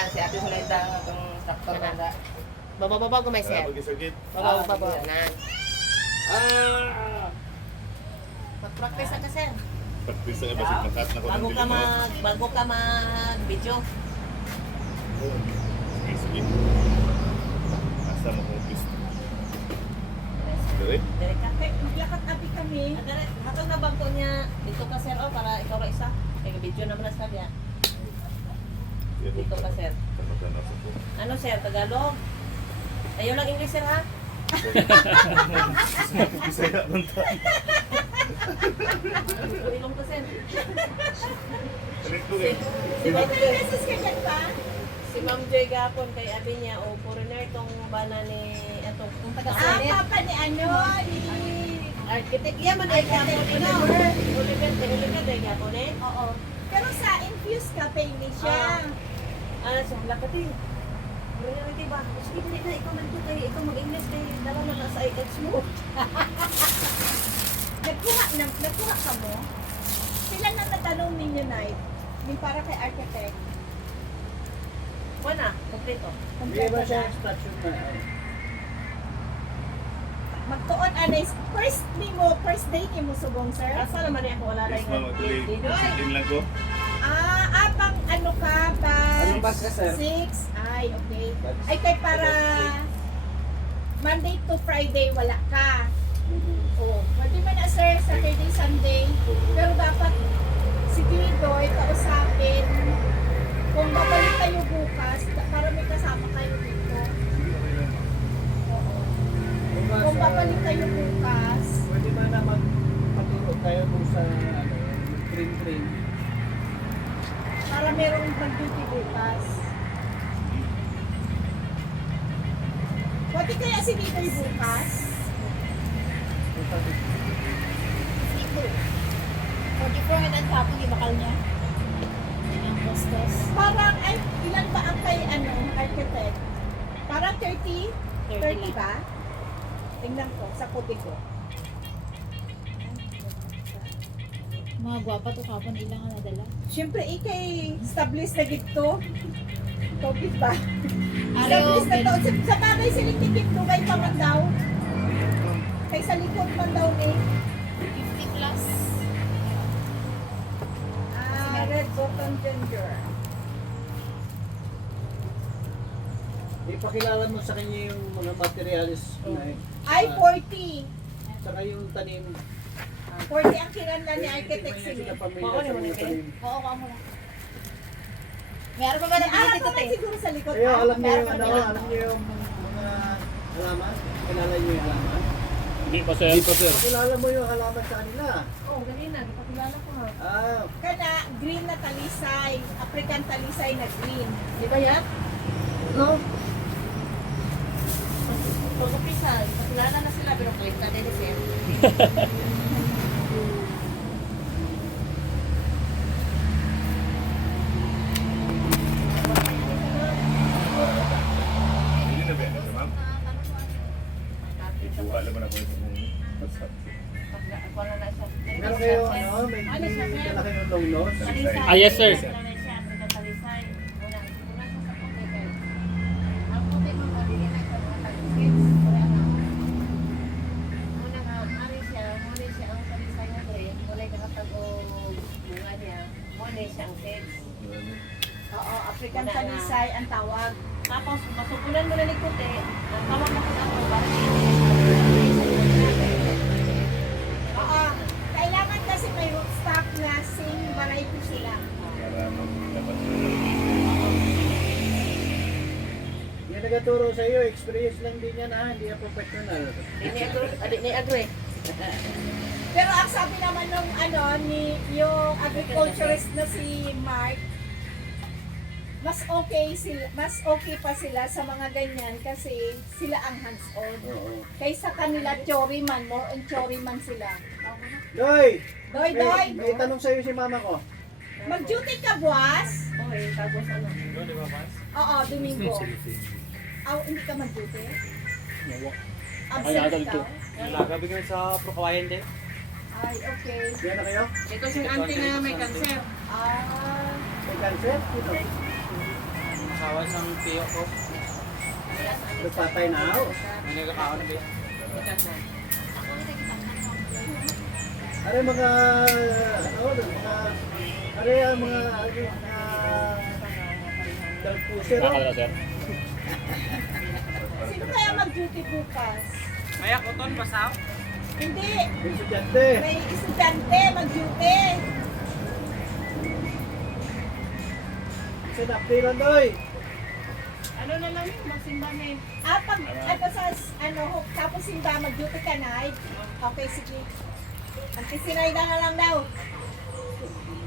Yan, si Ate Sulaida ang itong sakto na. Baba ko may sir. Baba. Na. Mag-practice ka sir. Practice nga ba si makat na ko ng Bago ka mag-video. Sige. Asa mo kung pist. Dire? Dire ka. Maglakad abi kami. Dire, hatong na bangko niya dito ka sir para ikaw ra isa. Kaya video naman na sabi. Dito ka sir. Ano sir, Tagalog? Ayaw lang English sir ha? Bisaya man ta. Ilong ko sir. Di ba nalalasas ka dyan pa? Si Ma'am Joy Gapon kay abi niya o foreigner tong bana ni atong kung taga Papa ni ano, ni... architect yaman ay Gapon no. Ulikan ay Gapon eh. Oo. Pero sa infuse cafe ni siya. Ano siya lakati. Reality ba? Sige dili na ikaw man to kay ikaw mag-English kay dala na sa IELTS mo. Nagkuha ka mo? Sila na natanong ninyo, Night. Yung para kay architect. Wala, kompleto. Hindi ba siya instruction na? Magtuon anay first day ni mo subong sir. Asa naman ako wala Yes, lang ma'am. Din lang ko. Pang ano ka ba? Anong bus ka, sir? 6. Ay, okay. Ay kay para Monday to Friday wala ka. Oo. Pwede man na sir, Saturday, Sunday. Pero dapat si Gidoy kausapin kung babalik kayo bukas para may kasama kayo dito. Oo. Kung babalik kayo bukas, Pwede ba na magpaturo kayo kung sa train. para merong mag-duty bukas. Pwede kaya si Gidoy bukas? Ito. 44 and tapos yung bakal niya. Yung hostess. Parang, ay, ilan ba ang kay, architect? Parang 30? 30 ba? Tingnan ko, sa kopi ko. Mga gwapa to kapon ilang ang nadala. Siyempre, ikay established na dito. Covid ba? Araw, Established na to. Sa bagay siling tikip to, may pangat daw. Kay sa likod man daw ni. 50 plus. Red button ginger. Ipakilala mo sa kanya yung mga materials na Ay, 40. saka yung tanim. 40 ang kinanla ni architect Hindi sila. sila pamilya Oo, sa naman mga yun, tanim. Oo, kamo lang. Meron pa ba na dito Naman te? siguro sa likod. Kaya alam niyo meron yung pa ano, naman. alam niyo yung mga halaman? Kilala niyo yung halaman? Hindi pa sir. Kilala mo yung halaman sa kanila. Oo, ganina, napakilala ko ha. Kana, green na talisay. African talisay na green. Di ba yan? No. Pag-upisa, nakilala na sila pero click na din sir. Hindi na ba yan, ma'am? Ibuha naman ako yung WhatsApp. Wala na siya. Meron kayo ano, may dala kayo ng long nose? Ah, yes, sir. Oo, African talisay ang tawag. Tapos, masukulan mo na ni Kute, ang tawag na kung ako, Oo, kailangan kasi may rootstock na sing variety sila. Para dapat. Yung nagaturo sa iyo, experience lang din yan ha, hindi yan professional. Adik ni agree. Pero ang sabi naman nung ni yung agriculturist na si Mark, mas okay pa sila sa mga ganyan kasi sila ang hands-on. Oo. Kaysa kanila theory man, more on theory man sila. Doy! Doy, May tanong sa iyo si mama ko. mag-duty ka buwas? Okay, tapos ano? Oo, Domingo. Hindi ka mag-duty? Absent Kailangan ikaw? Gabi kami sa Prokawayan din. Ay, okay. Yan na kayo? Ito yung auntie na may cancer. Ah, May cancer? Ito. Sa Bawas ang tiyo ko. Nagpatay na ako. May nagkakaon na ba? Are mga, ano, mga, are ang mga, drug pusher, oh. Nakakala sir. Sino kaya mag-duty bukas? Maya kuton basaw. Hindi. Yung estudyante. May estudyante mag-duty. Sinaptiran doy. Ano na lang yun, magsimba na yun. Pag ano tapos simba mag-duty ka na. Okay, sige. Ang kisinay na lang daw.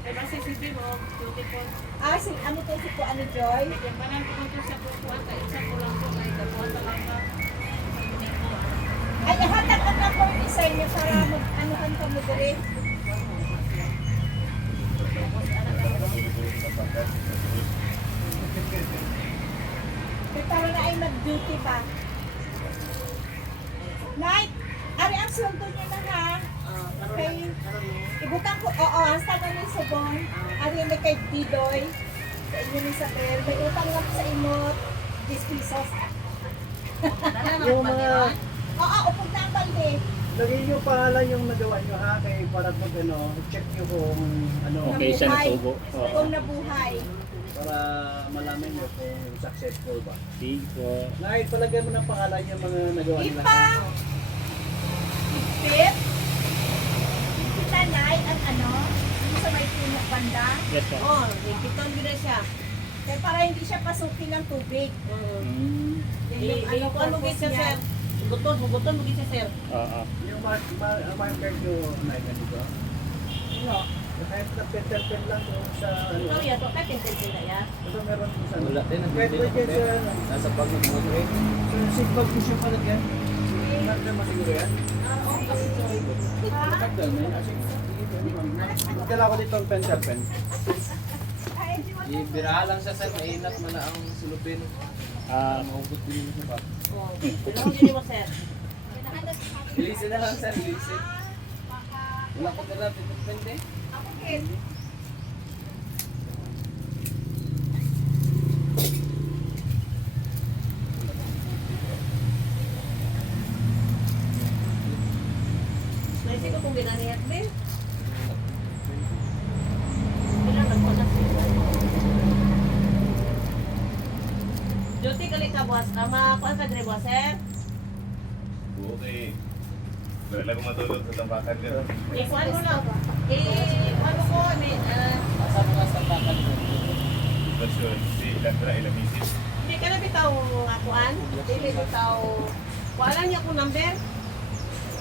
Kaya basta si mo, beautiful. Ano to si ano Joy? Kaya pa lang pumunta sa kukuha ka, isa ko lang po, ay kapuha ka lang ka. Ay, hatag at lang ko yung design niya para mag-anuhan ka mo dali. Kaya para na ay mag-duty pa. Night! Ari ang sweldo niya na ha. Kay, ibutang ko, hasta na ni Subon. Ari may kay Didoy. Sa inyo ni sa Pel. May utang lang sa imot. 10 pesos. Yung mga, Upog na ang balde. lagay nyo pangalan yung nagawa nyo ha, kay para pag ano, check nyo kung ano, Okay, siya Nabuhay. natubo. Oo. Kung nabuhay. para malaman nyo kung successful ba. Sige po. Ngayon, palagay mo ng pangalan yung mga nagawa nila. Ipa! Ipit! Ipitanay ang ano? Yung sa may punok banda. Yes sir. Oh, ikiton mo na siya. Kaya para hindi siya pasukin ng tubig. Mm. Yan yung ano, Ano mo purpose siya, niya. sir? Buguton mo siya, sir. Oo. Yung marker nyo na yun, di ba? No. Kahit na pen lang doon sa ano. Ikaw yan, to kaya tintin na yan. Ito meron doon sa ano. Wala din. Kahit pwede sa ano. Nasa pagod mo rin. Sa sigbag ko siya palagyan. Marker mo siguro yan. Magdala ko dito ang pencil pen. Ay, di mo Ibira lang siya sir. Mainat man na ang sulupin. Maugot din mo pa. Oh, ano din mo, sir? Bilisin na lang sir. Bilisin. Wala ko dala. Depende. ako kid. Naisip ko kung ginaniyat din. Bilang nagpunas. Duty kali ka, boss. Kuan ka dire, boss, sir? Okay. Wala ko matulog sa tampakan ko. Kuan mo lang. Kuan mo ko, Asa mo nga sa bakal mo? Version si Landra Ilamisis. hindi ka na bitaw nga kuan. Dili bitaw. Wala niya ko number.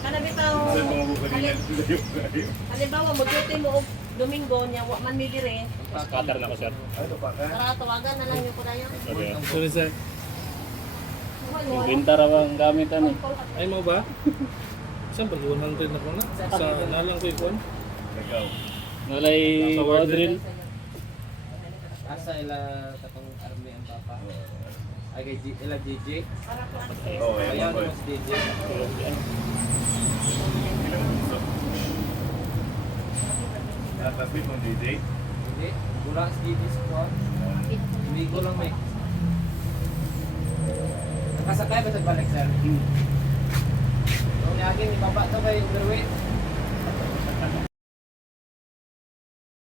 Kana bitaw. Sa mga bukalingan. Halimbawa, mag-duty mo og Domingo niya, wa man mi dire. Scatter na ko sir. Ano pa ka? Para tawagan na lang niyo ko na yun. Okay. Sorry sir. Yung binta ra bang gamit ano? Ay mo ba? Saan ba? 100 na ko na? Sa nalang ko ikon? Ikaw. Nalay wadril. Asa ila katong army ang papa. Ay kay ila DJ. Oo, Ayaw ayan mo. naman si DJ. Tulog yan. Ilang gusto. Tapos mo DJ. Hindi. Wala si DJ sa kuha. Hindi ko lang may. Nakasakay ba sa balik sir? Nung naging ibaba to kay overweight.